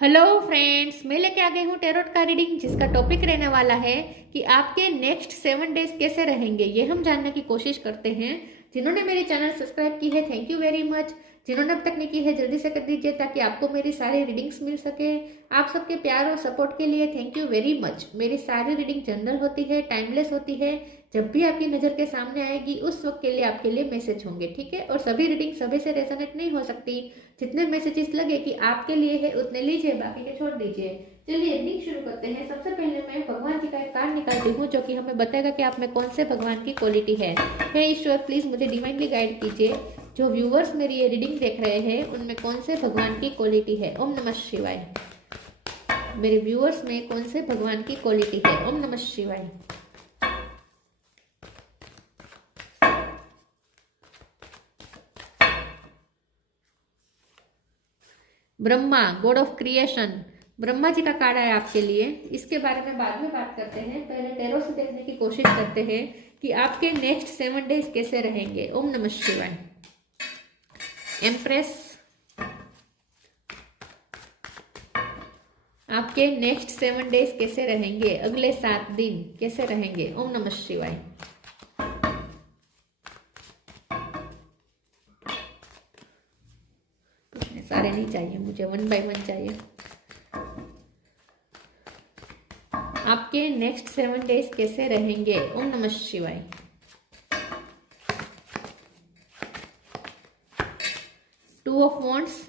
Hello friends, मैं लेके आ गई हूँ टेरोट का रीडिंग, जिसका टॉपिक रहने वाला है कि आपके नेक्स्ट 7 डेज कैसे रहेंगे। ये हम जानने की कोशिश करते हैं। जिन्होंने मेरे चैनल सब्सक्राइब की है, थैंक यू वेरी मच। जिन्होंने अब तक नहीं की है, जल्दी से कर दीजिए ताकि आपको मेरी सारी रीडिंग्स मिल सके। आप सबके प्यार और सपोर्ट के लिए थैंक यू वेरी मच। मेरी सारी रीडिंग जनरल होती है, टाइमलेस होती है। जब भी आपकी नज़र के सामने आएगी उस वक्त के लिए आपके लिए मैसेज होंगे, ठीक है। और सभी रीडिंग सभी से रेजोनेट नहीं हो सकती। जितने मैसेजेस लगे कि आपके लिए है उतने लीजिए, बाकी के छोड़ दीजिए। चलिए रीडिंग शुरू करते हैं। सबसे पहले मैं भगवान जी का एक कार्ड निकालती हूँ जो कि हमें बताएगा कि आप में कौन से भगवान की क्वालिटी है। हे ईश्वर, प्लीज मुझे डिवाइनली गाइड कीजिए। जो व्यूअर्स मेरी ये रीडिंग देख रहे हैं उनमें कौन से भगवान की क्वालिटी है। ओम नमः शिवाय। मेरे व्यूअर्स में कौन से भगवान की क्वालिटी है। ओम नमः शिवाय। Brahma, god of creation, Brahma ji का कार्ड है आपके लिए। इसके बारे में बाद में बात करते हैं, पहले टैरो से देखने की कोशिश करते हैं कि आपके नेक्स्ट 7 डेज कैसे रहेंगे। ओम नमः शिवाय। एम्प्रेस, आपके नेक्स्ट 7 डेज कैसे रहेंगे, अगले 7 दिन कैसे रहेंगे। ओम नमः शिवाय। सारे नहीं चाहिए मुझे, 1 बाय 1 चाहिए। आपके नेक्स्ट 7 डेज कैसे रहेंगे। ओम नमः शिवाय। Two of wands,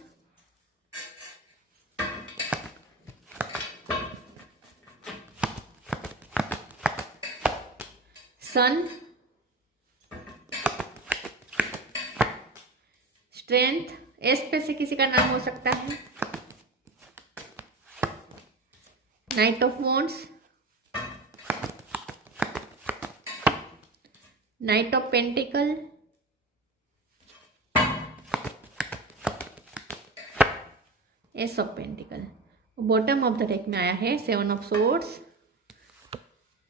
sun, strength, ace पे से किसी का नाम हो सकता है। Knight of wands, knight of pentacle, ace of pentacle. Bottom of the deck में आया है 7 ऑफ सोर्ड्स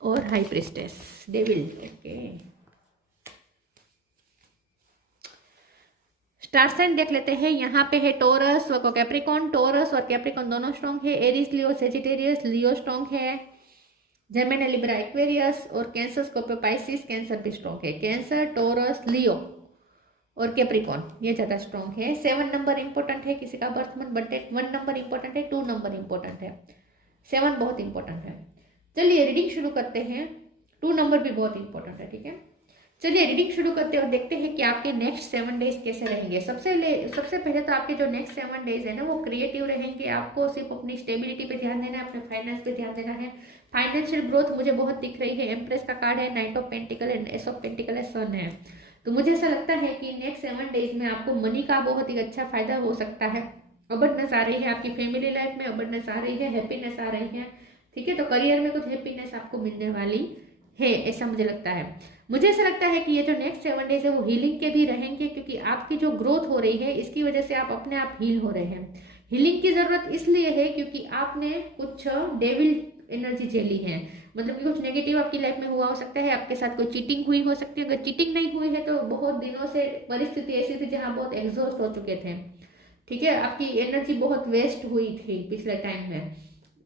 और high priestess, devil. Okay, star sign देख लेते हैं। यहाँ पे है टोरस व कैप्रिकॉन। टोरस और कैप्रिकॉन दोनों स्ट्रॉन्ग है। Aries, Leo, Sagittarius, Leo strong है। जेमिनी, लिब्रा, एक्वेरियस और कैंसर, स्कॉर्पियो, पाइसिस, कैंसर भी स्ट्रॉन्ग है। कैंसर, टोरस, लियो और कैप्रिकॉन ये ज्यादा स्ट्रॉन्ग है। 7 नंबर इंपॉर्टेंट है। किसी का birth month birthday 1 number important है, 2 नंबर इंपॉर्टेंट है, 7 बहुत इंपॉर्टेंट है। चलिए रीडिंग शुरू करते हैं। 2 नंबर भी बहुत इंपॉर्टेंट है, ठीक है। चलिए रीडिंग शुरू करते हैं और देखते हैं कि आपके नेक्स्ट 7 डेज कैसे रहेंगे। सबसे पहले तो आपके जो नेक्स्ट 7 डेज है ना, वो क्रिएटिव रहेंगे। आपको सिर्फ अपनी स्टेबिलिटी पे ध्यान देना है, अपने फाइनेंस पे ध्यान देना है। फाइनेंशियल ग्रोथ मुझे बहुत दिख रही है। एम्प्रेस का कार्ड है, knight of pentacle and S of pentacle है, सन है। तो मुझे ऐसा लगता है कि नेक्स्ट 7 डेज में आपको मनी का बहुत ही अच्छा फायदा हो सकता है। अबंडेंस आ रही है आपकी फैमिली लाइफ में, अबंडेंस आ रही है, हैप्पीनेस आ रही है, ठीक है। तो करियर में कुछ हैप्पीनेस आपको मिलने वाली है, ऐसा मुझे लगता है। मुझे ऐसा लगता है कि ये जो नेक्स्ट 7 डेज है वो हीलिंग के भी रहेंगे, क्योंकि आपकी जो ग्रोथ हो रही है इसकी वजह से आप अपने आप हील हो रहे हैं। हीलिंग की जरूरत इसलिए है क्योंकि आपने कुछ डेविल एनर्जी झेली है। मतलब कि कुछ नेगेटिव आपकी लाइफ में हुआ हो सकता है, आपके साथ कोई चीटिंग हुई हो सकती है। अगर चीटिंग नहीं हुई है तो बहुत दिनों से परिस्थिति ऐसी थी जहां बहुत एग्जॉस्ट हो चुके थे, ठीक है। आपकी एनर्जी बहुत वेस्ट हुई थी पिछले टाइम में।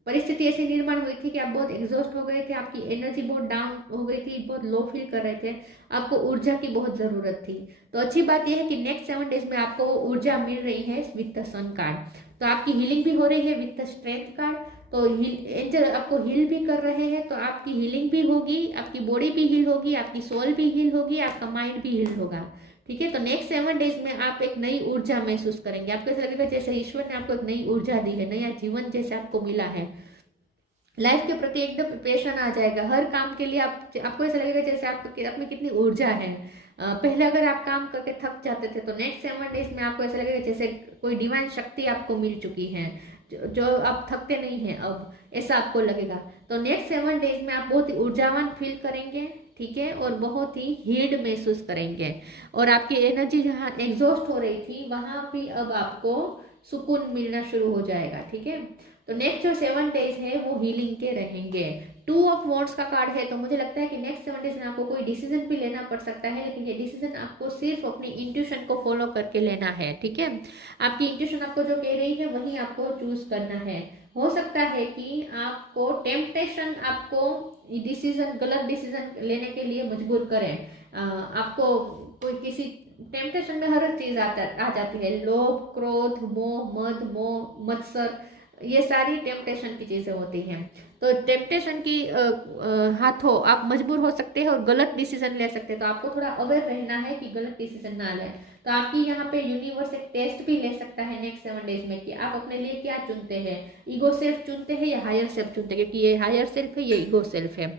परिस्थिति ऐसी निर्माण हुई थी कि आप बहुत एग्जॉस्ट हो गए थे, आपकी एनर्जी बहुत डाउन हो गई थी, बहुत लो फील कर रहे थे, आपको ऊर्जा की बहुत जरूरत थी। तो अच्छी बात यह है कि नेक्स्ट 7 डेज में आपको ऊर्जा मिल रही है विद द सन कार्ड। तो आपकी हीलिंग भी हो रही है विद द स्ट्रेंथ कार्ड। तो एंजल आपको हील भी कर रहे हैं, तो आपकी हीलिंग भी होगी, आपकी बॉडी भी हील होगी, आपकी सोल भी हील होगी, आपका माइंड भी हील होगा, ठीक है। तो नेक्स्ट 7 डेज में आप एक नई ऊर्जा महसूस करेंगे। आपको ऐसा लगेगा जैसे ईश्वर ने आपको एक नई ऊर्जा दी है, नया जीवन जैसे आपको मिला है। लाइफ के प्रति एकदम पैशन आ जाएगा। हर काम के लिए आपको ऐसा लगेगा जैसे आप में कितनी ऊर्जा है। पहले अगर आप काम करके थक जाते थे तो नेक्स्ट 7 डेज में आपको ऐसा लगेगा जैसे कोई डिवाइन शक्ति आपको मिल चुकी है, जो आप थकते नहीं हैं अब, ऐसा आपको लगेगा। तो नेक्स्ट 7 डेज में आप बहुत ही ऊर्जावान फील करेंगे, ठीक है, और बहुत ही हील्ड महसूस करेंगे। और आपकी एनर्जी जहाँ एग्जॉस्ट हो रही थी वहां भी अब आपको सुकून मिलना शुरू हो जाएगा, ठीक है। तो नेक्स्ट जो 7 डेज है वो हीलिंग के रहेंगे। 2 ऑफ वॉन्ड्स का कार्ड है, तो मुझे लगता है कि नेक्स्ट 7 डेज में आपको कोई डिसीजन भी लेना पड़ सकता है, लेकिन ये डिसीजन आपको सिर्फ अपनी इंट्यूशन को फॉलो करके लेना है, ठीक है। आपकी इंट्यूशन आपको जो कह रही है वही आपको चूज करना है। हो सकता है कि आपको टेम्पटेशन आपको डिसीजन, गलत डिसीजन लेने के लिए मजबूर करें। आपको कोई किसी टेम्पटेशन में हर चीज आ जाती है, लोभ, क्रोध, मोह, मद, मोह, मत्सर, ये सारी टेम्पटेशन की चीजें होती हैं। तो टेम्पटेशन की हाथों आप मजबूर हो सकते हैं और गलत डिसीजन ले सकते हैं, तो आपको थोड़ा अवेयर रहना है कि गलत डिसीजन ना लें। तो आपकी यहाँ पे यूनिवर्स एक टेस्ट भी ले सकता है नेक्स्ट 7 डेज में कि आप अपने लिए क्या चुनते हैं, ईगो सेल्फ चुनते हैं या हायर सेल्फ चुनते हैं, क्योंकि ये हायर सेल्फ है, ये ईगो सेल्फ है,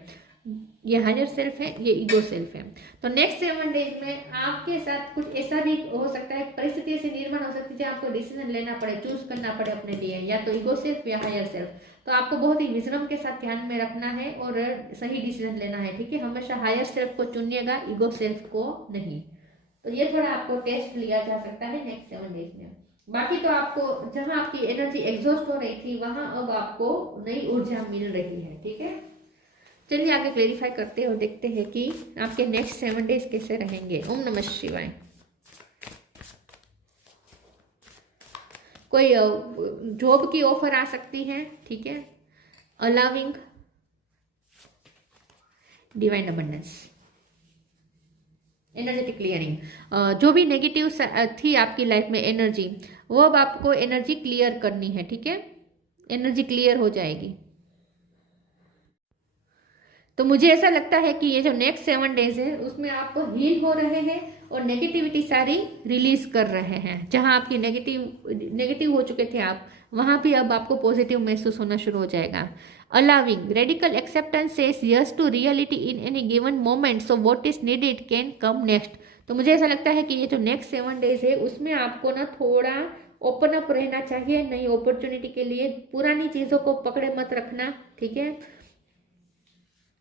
ये हायर सेल्फ है, ये ईगो सेल्फ है। तो नेक्स्ट 7 डेज में आपके साथ कुछ ऐसा भी हो सकता है, परिस्थिति ऐसी निर्माण हो सकती है जहाँ आपको डिसीजन लेना पड़े, चूज करना पड़े अपने लिए, या तो ईगो सेल्फ या हायर सेल्फ। तो आपको बहुत ही विजडम के साथ ध्यान में रखना है और सही डिसीजन लेना है, ठीक है। हमेशा हायर सेल्फ को चुनिएगा, ईगो सेल्फ को नहीं। तो ये थोड़ा आपको टेस्ट लिया जा सकता है नेक्स्ट 7 डेज में। बाकी तो आपको जहां आपकी एनर्जी एग्जॉस्ट हो रही थी वहां अब आपको नई ऊर्जा मिल रही है, ठीक है। चलिए आगे क्लेरिफाई करते हैं और देखते हैं कि आपके नेक्स्ट 7 डेज कैसे रहेंगे। ओम नमः शिवाय। कोई जॉब की ऑफर आ सकती है, ठीक है। Allowing divine abundance, energetic clearing. जो भी नेगेटिव थी आपकी लाइफ में एनर्जी, वो अब आपको एनर्जी क्लियर करनी है, ठीक है। एनर्जी क्लियर हो जाएगी। तो मुझे ऐसा लगता है कि ये जो नेक्स्ट 7 डेज है उसमें आप हील हो रहे हैं और नेगेटिविटी सारी रिलीज कर रहे हैं। जहां आपकी नेगेटिव हो चुके थे आप, वहां भी अब आपको पॉजिटिव महसूस होना शुरू हो जाएगा। Allowing radical acceptance says yes to reality in any given moment, so what is needed can come next. तो मुझे ऐसा लगता है कि ये जो नेक्स्ट 7 डेज है उसमें आपको ना थोड़ा ओपन अप रहना चाहिए नई अपॉर्चुनिटी के लिए। पुरानी चीजों को पकड़े मत रखना, ठीक है,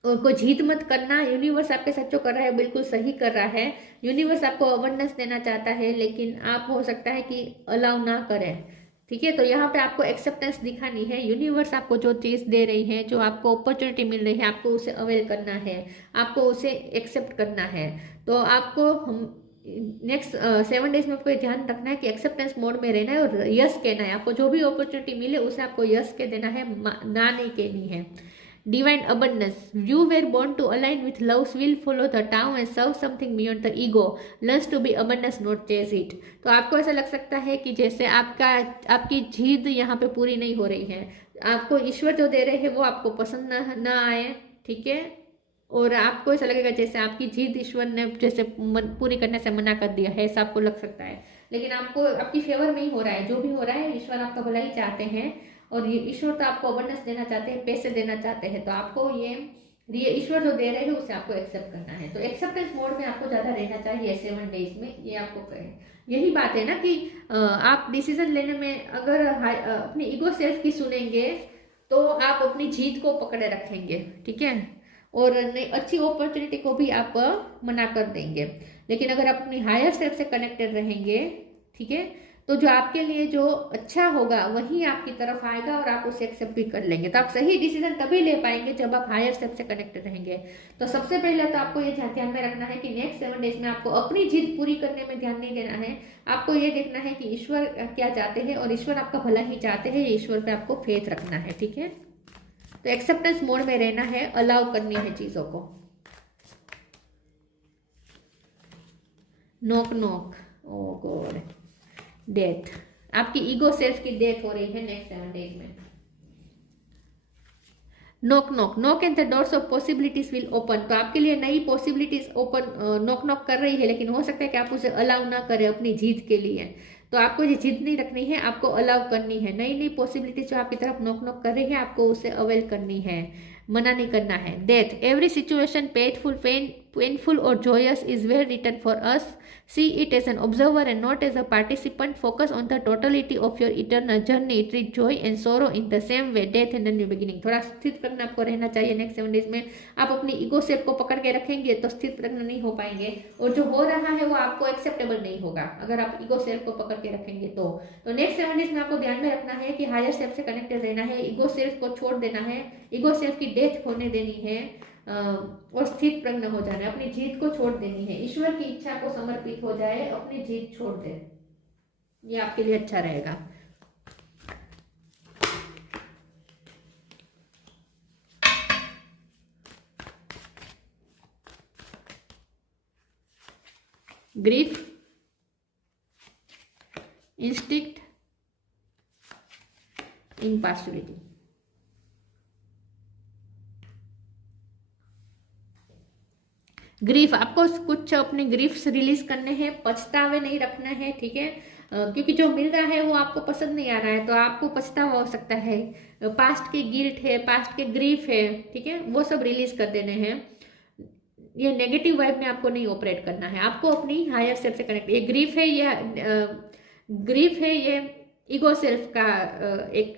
और कोई जीत मत करना। यूनिवर्स आपके साथ जो कर रहा है बिल्कुल सही कर रहा है। यूनिवर्स आपको अबंडेंस देना चाहता है, लेकिन आप हो सकता है कि अलाउ ना करें, ठीक है। तो यहाँ पे आपको एक्सेप्टेंस दिखानी है। यूनिवर्स आपको जो चीज दे रही है, जो आपको अपॉर्चुनिटी मिल रही है, आपको उसे अवेल करना है, आपको उसे एक्सेप्ट करना है। तो आपको नेक्स्ट 7 डेज में आपको ध्यान रखना है कि एक्सेप्टेंस मोड में रहना है और यस कहना है। आपको जो भी अपॉर्चुनिटी मिले उसे आपको यस कह देना है, ना नहीं कहनी है। Divine abundance. You were born to align with love's will, follow the Tao and serve something beyond the ego. Learns to be abundance, not chase it. तो आपको ऐसा लग सकता है कि जैसे आपकी जीत यहाँ पे पूरी नहीं हो रही है। आपको ईश्वर जो दे रहे हैं वो आपको पसंद ना आए, ठीक है, और आपको ऐसा लगेगा जैसे आपकी जीत ईश्वर ने जैसे पूरी करने से मना कर दिया है, ऐसा आपको लग सकता है। लेकिन आपको आपकी फेवर में ही हो रहा है, जो भी हो रहा है ईश्वर आपका भला ही चाहते हैं और ये ईश्वर तो आपको अबंडेंस देना चाहते हैं, पैसे देना चाहते हैं। तो आपको ये ईश्वर जो दे रहे हैं उसे आपको एक्सेप्ट करना है। तो एक्सेप्टेंस मोड में आपको ज्यादा रहना चाहिए 7 डेज में, ये आपको करें। यही बात है ना कि आप डिसीजन लेने में अगर अपनी ईगो सेल्फ की सुनेंगे तो आप अपनी जीत को पकड़े रखेंगे, ठीक है, और अच्छी अपॉर्चुनिटी को भी आप मना कर देंगे। लेकिन अगर आप अपनी हायर सेल्फ से कनेक्टेड रहेंगे, ठीक है, तो जो आपके लिए जो अच्छा होगा वही आपकी तरफ आएगा और आप उसे एक्सेप्ट भी कर लेंगे। तो आप सही डिसीजन तभी ले पाएंगे जब आप हायर सेल्फ से कनेक्टेड रहेंगे। तो सबसे पहले तो आपको ये ध्यान में रखना है कि नेक्स्ट 7 डेज में आपको अपनी जीत पूरी करने में ध्यान नहीं देना है। आपको ये देखना है कि ईश्वर क्या चाहते हैं और ईश्वर आपका भला ही चाहते हैं, ईश्वर पे आपको फेथ रखना है, ठीक है। तो एक्सेप्टेंस मोड में रहना है, अलाउ करनी है चीजों को। नॉक नॉक, ओ गॉड, डेथ, आपकी ईगो सेल्फ की डेथ हो रही है नेक्स्ट 7 डेज में। Knock knock, knock and the doors of possibilities will open. तो आपके लिए नई पॉसिबिलिटीज ओपन नॉक नॉक कर रही है, लेकिन हो सकता है कि आप उसे अलाउ ना करें अपनी जीत के लिए। तो आपको ये जीत नहीं रखनी है, आपको अलाउ करनी है। नई नई पॉसिबिलिटीज जो आपकी तरफ नॉक नॉक कर रही है, आपको उसे अवेल करनी है, मना नहीं करना है। Death, every situation painful painful or joyous is well written for us. See it as an observer and not as a participant. Focus on the totality of your eternal journey. Treat joy and sorrow in the same way. Death and a new beginning. थोड़ा स्थित प्रज्ञ आपको रहना चाहिए next 7 days में. आप अपनी ego सेप को पकड़ के रखेंगे तो स्थित प्रज्ञ नहीं हो पाएंगे, और जो हो रहा है वो आपको एक्सेप्टेबल नहीं होगा अगर आप ईगो सेल्फ को पकड़ के रखेंगे तो नेक्स्ट 7 डेज में आपको ध्यान में रखना है कि हायर सेल्फ से कनेक्टेड रहना है, ईगो सेल्फ को छोड़ देना है, ईगो सेल्फ की डेथ होने देनी है और स्थित प्रज्ञ हो जाना है, अपनी जीत को छोड़ देनी है, ईश्वर की इच्छा को समर्पित हो जाए, अपनी जीत छोड़ दे. ये आपके लिए अच्छा रहेगा. Grief, instinct, impartiality. ग्रीफ, आपको कुछ अपने ग्रीफ्स रिलीज करने हैं, पछतावे नहीं रखना है, ठीक है, क्योंकि जो मिल रहा है वो आपको पसंद नहीं आ रहा है तो आपको पछतावा हो सकता है. पास्ट की गिल्ट है, पास्ट के ग्रीफ है, ठीक है, वो सब रिलीज कर देने हैं. ये नेगेटिव वाइब में आपको नहीं ऑपरेट करना है, आपको अपनी हायर सेल्फ से कनेक्ट. ये ग्रीफ है, ये ईगो सेल्फ का एक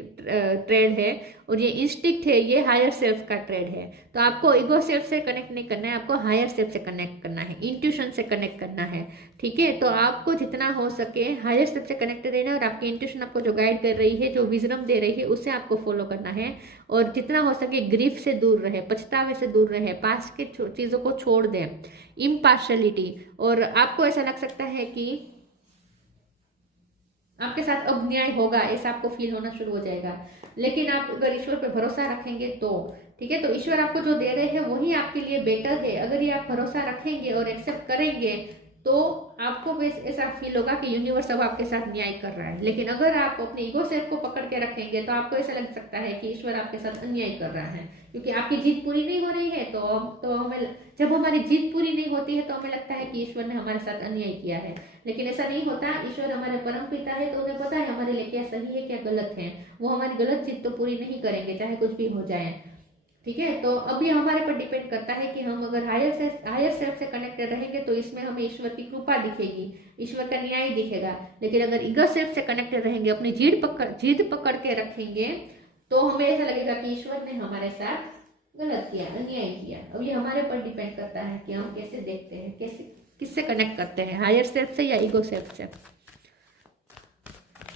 ट्रेड है, और ये इंस्टिंक्ट है, ये हायर सेल्फ का ट्रेड है. तो आपको ईगो सेल्फ से कनेक्ट नहीं करना है, आपको हायर सेल्फ से कनेक्ट करना है, इंट्यूशन से कनेक्ट करना है, ठीक है. तो आपको जितना हो सके हायर सेल्फ से कनेक्ट रहना है, और आपकी इंट्यूशन आपको जो गाइड कर रही है, जो विजडम दे रही है, उससे आपको फॉलो करना है, और जितना हो सके ग्रीफ से दूर रहे, पछतावे से दूर रहे, पास्ट की चीज़ों को छोड़ दें. इम्पार्शियलिटी, और आपको ऐसा लग सकता है कि आपके साथ अब न्याय होगा, ऐसा आपको फील होना शुरू हो जाएगा, लेकिन आप अगर ईश्वर पे भरोसा रखेंगे तो, ठीक है, तो ईश्वर आपको जो दे रहे हैं वही आपके लिए बेटर है. अगर ये आप भरोसा रखेंगे और एक्सेप्ट करेंगे तो आपको ऐसा फील होगा कि यूनिवर्स अब आपके साथ न्याय कर रहा है. लेकिन अगर आप अपने ईगो सेल्फ को पकड़ के रखेंगे तो आपको ऐसा लग सकता है कि ईश्वर आपके साथ अन्याय कर रहा है, क्योंकि आपकी जीत पूरी नहीं हो रही है. तो हमें, जब हमारी जीत पूरी नहीं होती है तो हमें लगता है कि ईश्वर ने हमारे साथ अन्याय किया है, लेकिन ऐसा नहीं होता. ईश्वर हमारे परम पिता है तो उन्हें पता है हमारे लिए क्या सही है क्या गलत है. वो हमारी गलत जीत तो पूरी नहीं करेंगे चाहे कुछ भी हो जाए, ठीक है. तो अभी हमारे पर डिपेंड करता है कि हम अगर हायर सेल्फ से कनेक्टेड रहेंगे तो इसमें हमें ईश्वर की कृपा दिखेगी, ईश्वर का न्याय दिखेगा. लेकिन अगर ईगो सेल्फ से कनेक्टेड रहेंगे, अपनी जीत पकड़ के रखेंगे, तो हमें ऐसा लगेगा कि ईश्वर ने हमारे साथ गलत किया, अन्याय किया. अब ये हमारे पर डिपेंड करता है कि हम कैसे देखते हैं, किससे कनेक्ट करते हैं, हायर सेल्फ से या ईगो सेल्फ से.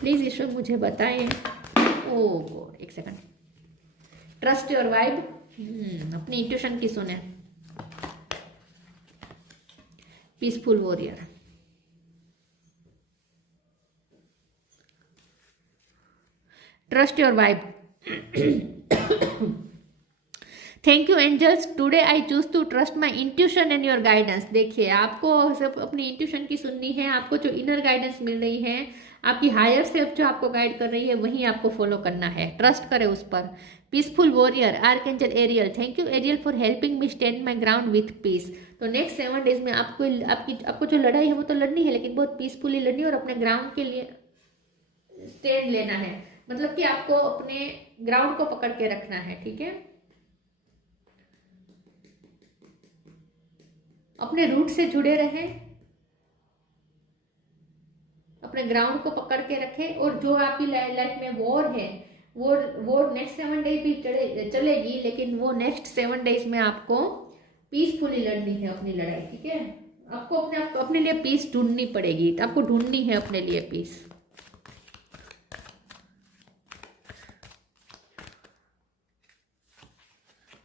प्लीज ईश्वर मुझे बताएं. ओ गॉड, एक सेकंड. Trust your vibe. अपनी इंट्यूशन की सुने. Peaceful warrior. Trust your vibe. Thank you angels, today I choose to trust my intuition and your guidance. देखिए, आपको सब अपनी इंट्यूशन की सुननी है, आपको जो इनर गाइडेंस मिल रही है, आपकी हायर सेल्फ जो आपको गाइड कर रही है, वही आपको फॉलो करना है. ट्रस्ट करें उस पर. Peaceful warrior, archangel Ariel. Thank you Ariel for helping me stand my ground with peace. तो नेक्स्ट 7 डेज में आपको जो लड़ाई है वो तो लड़नी है, लेकिन बहुत पीसफुली लड़नी है और अपने ग्राउंड के लिए स्टैंड लेना है. मतलब कि आपको अपने ग्राउंड को पकड़ के रखना है, ठीक है. अपने रूट से जुड़े रहें, अपने ग्राउंड को पकड़ के रखें, और जो आपकी लाइफ में वॉर है वो नेक्स्ट 7 डेज भी चलेगी, लेकिन वो नेक्स्ट 7 डेज में आपको पीसफुली लड़नी है अपनी लड़ाई, ठीक है. आपको अपने लिए पीस ढूंढनी पड़ेगी, आपको ढूंढनी है अपने लिए peace.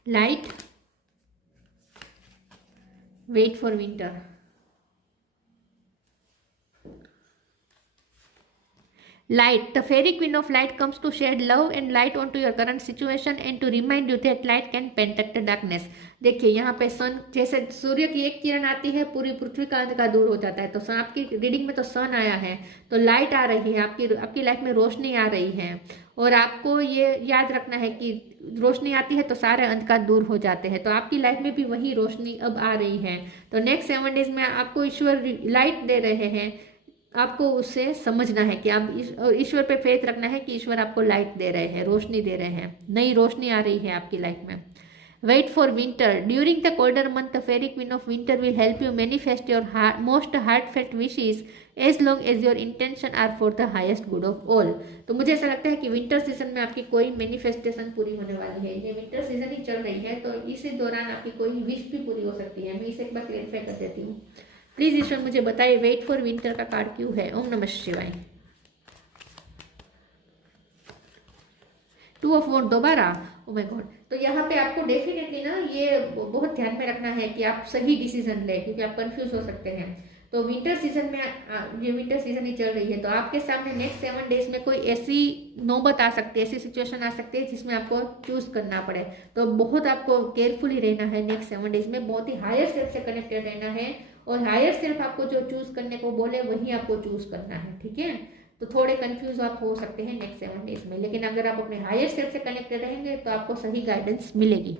Light, wait for winter. Light, the fairy queen of light comes to shed love and light onto your current situation and to remind you that light can penetrate the darkness. देखिए, यहाँ पे सन, जैसे सूर्य की एक किरण आती है पूरी पृथ्वी का अंधकार दूर हो जाता है. तो सन, आपकी रीडिंग में तो सन आया है, तो लाइट आ रही है, आपकी लाइफ में रोशनी आ रही है. और आपको ये याद रखना है कि रोशनी आती है तो सारे अंधकार दूर हो जाते हैं. तो आपकी लाइफ में भी वही रोशनी अब आ रही है. तो नेक्स्ट 7 डेज में आपको ईश्वर लाइट दे रहे हैं, आपको उससे समझना है कि आप ईश्वर पे फेथ रखना है कि ईश्वर आपको लाइट दे रहे हैं, रोशनी दे रहे हैं, नई रोशनी आ रही है आपकी लाइफ में. Wait for winter. During the colder month, the fairy queen of winter will help you manifest your most heartfelt wishes as long as your intention are for the highest good of all. तो मुझे ऐसा लगता है कि winter season में आपकी कोई manifestation पूरी होने वाली है। ये विंटर सीजन ही चल रही है, तो इसी दौरान आपकी कोई विश भी पूरी हो सकती है। मैं इसे एक बार क्लेरिफाई कर देती हूँ। प्लीज ईश्वर मुझे बताइए वेट फॉर विंटर का कार्ड क्यों है। ओम नमः शिवाय। 2 ऑफ वॉन्ड दोबारा, ओ माय गॉड। तो यहाँ पे आपको डेफिनेटली ना ये बहुत ध्यान में रखना है कि आप सही डिसीजन लें, क्योंकि आप कंफ्यूज हो सकते हैं। तो विंटर सीजन में ये विंटर सीजन ही चल रही है, तो आपके सामने नेक्स्ट 7 डेज में कोई ऐसी नौबत आ सकती है, ऐसी सिचुएशन आ सकती है जिसमें आपको चूज करना पड़े। तो बहुत आपको केयरफुली रहना है नेक्स्ट 7 डेज में, बहुत ही हायर सेल्फ से कनेक्टेड रहना है, और हायर सेल्फ आपको जो चूज करने को बोले वही आपको चूज करना है, ठीक है। तो थोड़े कंफ्यूज आप हो सकते हैं नेक्स्ट 7 डेज में, लेकिन अगर आप अपने हायर सेल्फ से कनेक्टेड रहेंगे तो आपको सही गाइडेंस मिलेगी।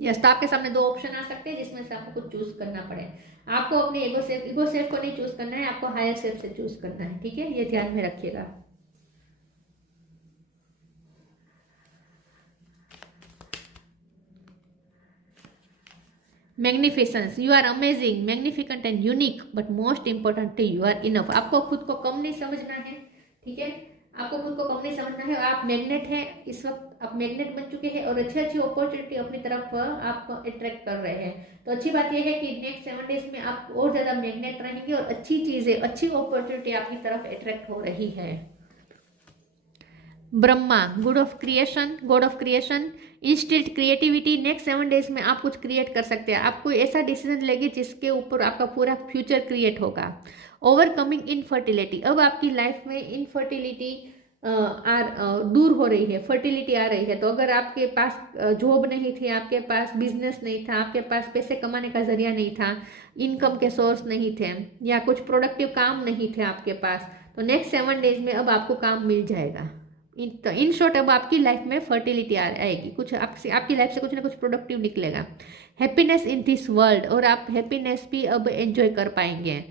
यस, तो आपके सामने 2 ऑप्शन आ सकते हैं जिसमें से आपको कुछ चूज करना पड़े। आपको अपनी ईगो सेल्फ को नहीं चूज करना है, आपको हायर सेल्फ से चूज करना है, ठीक है। ये ध्यान में रखिएगा। Magnificence, you are amazing, magnificent and unique, but most importantly you are enough. आपको खुद को कम नहीं समझना है, ठीक है। आपको खुद को कम नहीं समझना है। आप मैग्नेट हैं, इस वक्त आप मैग्नेट बन चुके हैं, और अच्छी अच्छी अपॉर्चुनिटी अपनी तरफ आप अट्रैक्ट कर रहे हैं। तो अच्छी बात यह है कि नेक्स्ट 7 डेज में आप और ज्यादा मैग्नेट रहेंगे, और अच्छी चीजें, अच्छी अपॉर्चुनिटी आपकी तरफ अट्रैक्ट हो रही है। Brahma, god of creation, instinct, creativity. Next 7 days में आप कुछ क्रिएट कर सकते हैं। आप कोई ऐसा डिसीजन लेंगे जिसके ऊपर आपका पूरा फ्यूचर क्रिएट होगा। ओवरकमिंग इनफर्टिलिटी, अब आपकी लाइफ में इनफर्टिलिटी दूर हो रही है, फर्टिलिटी आ रही है। तो अगर आपके पास जॉब नहीं थी, आपके पास बिजनेस नहीं था, आपके पास पैसे कमाने का जरिया नहीं था, इनकम के सोर्स नहीं थे, या कुछ प्रोडक्टिव काम नहीं थे आपके पास, तो नेक्स्ट 7 डेज में अब आपको काम मिल जाएगा। इन शॉर्ट, अब आपकी लाइफ में फर्टिलिटी आएगी, कुछ आपकी लाइफ से कुछ ना कुछ प्रोडक्टिव निकलेगा। हैप्पीनेस इन दिस वर्ल्ड, और आप हैप्पीनेस भी अब एंजॉय कर पाएंगे।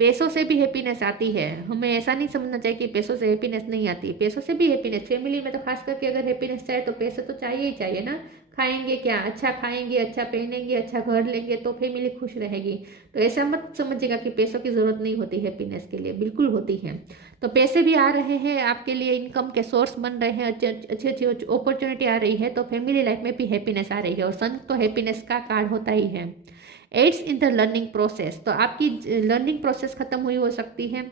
पैसों से भी हैप्पीनेस आती है, हमें ऐसा नहीं समझना चाहिए कि पैसों से हैप्पीनेस नहीं आती। पैसों से भी हैप्पीनेस, फैमिली में तो खास करके अगर हैप्पीनेस चाहिए तो पैसे तो चाहिए ही चाहिए ना। खाएंगे क्या, अच्छा खाएंगे, अच्छा पहनेंगे, अच्छा घर लेंगे तो फैमिली खुश रहेगी। तो ऐसा मत समझिएगा कि पैसों की जरूरत नहीं होती हैप्पीनेस के लिए, बिल्कुल होती है। तो पैसे भी आ रहे हैं आपके लिए, इनकम के सोर्स बन रहे हैं, अच्छी अच्छी अपॉर्चुनिटी आ रही है, तो फैमिली लाइफ में भी हैप्पीनेस आ रही है। और सन तो हैप्पीनेस का कार्ड होता ही है। Aids in the learning process, तो आपकी लर्निंग प्रोसेस खत्म हुई हो सकती है,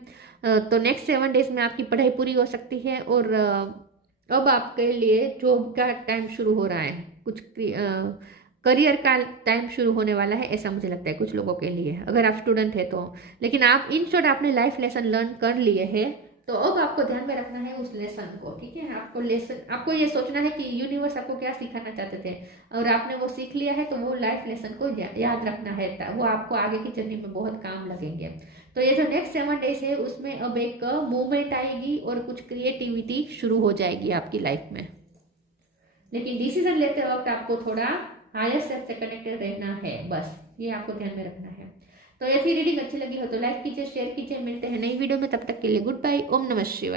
तो नेक्स्ट 7 डेज में आपकी पढ़ाई पूरी हो सकती है, और अब आपके लिए जॉब का टाइम शुरू हो रहा है, कुछ करियर का टाइम शुरू होने वाला है, ऐसा मुझे लगता है कुछ लोगों के लिए, अगर आप स्टूडेंट है तो। लेकिन आप इन शॉर्ट आपने लाइफ लेसन लर्न कर लिए हैं, तो अब आपको ध्यान में रखना है उस लेसन को, ठीक है। आपको ये सोचना है कि यूनिवर्स आपको क्या सिखाना चाहते थे, और आपने वो सीख लिया है, तो वो लाइफ लेसन को याद रखना है, वो आपको आगे की जर्नी में बहुत काम लगेंगे। तो ये जो नेक्स्ट 7 डेज है उसमें अब एक मूवमेंट आएगी, और कुछ क्रिएटिविटी शुरू हो जाएगी आपकी लाइफ में। लेकिन डिसीजन लेते वक्त आपको थोड़ा हायर सेल्फ से कनेक्टेड रहना है, बस ये आपको ध्यान में रखना है। तो ये थी रीडिंग अच्छी लगी हो तो लाइक कीजिए, शेयर कीजिए। मिलते हैं नई वीडियो में, तब तक के लिए गुड बाय। ओम नमः शिवाय।